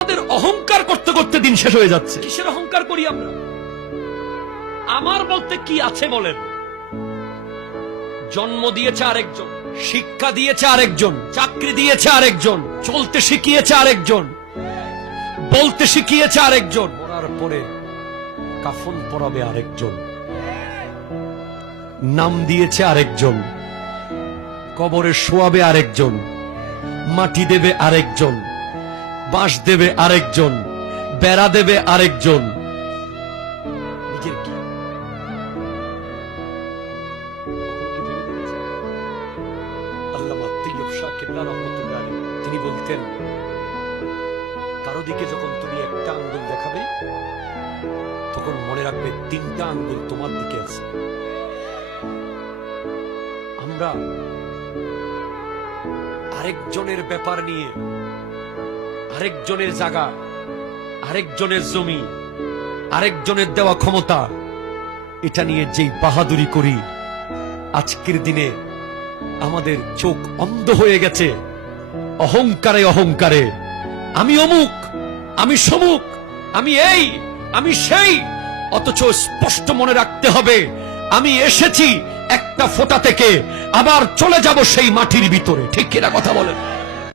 আমাদের অহংকার করতে করতে দিন শেষ হয়ে যাচ্ছে। কিসের অহংকার করি আমরা? আমার বলতে কি আছে বলেন? জন্ম দিয়েছে আরেকজন, শিক্ষা দিয়েছে আরেকজন, চাকরি দিয়েছে আরেকজন, চলতে শিখিয়েছে আরেকজন, বলতে শিখিয়েছে আরেকজন, মরার পরে কাফন পরাবে আরেকজন, নাম দিয়েছে আরেকজন, কবরে শোয়াবে আরেকজন, মাটি দেবে আরেকজন, বাঁশ দেবে আরেকজন, বেড়া দেবে আরেকজন। নিজের কি আল্লামা তৈয়ব শাহ কেবলা রহমাতুল্লাহ আলাইহি তিনি বলতেন, কারো দিকে যখন তুমি একটা আঙ্গুল দেখাবে তখন মনে রাখবে তিনটা আঙ্গুল তোমার দিকে আছে। আমরা আরেকজনের ব্যাপার নিয়ে, আরেকজনের জায়গা, আরেকজনের জমি, আরেকজনের দেওয়া ক্ষমতা, এটা নিয়ে যেই বাহাদুরি করি, আজকের দিনে আমাদের চোখ অন্ধ হয়ে গেছে অহংকারে অহংকারে। আমি অমুক, আমি সমুক, আমি এই, আমি সেই। অথচ স্পষ্ট মনে রাখতে হবে আমি এসেছি একটা ফোঁটা থেকে, আবার চলে যাব সেই মাটির ভিতরে। ঠিক কিনা কথা বলেন?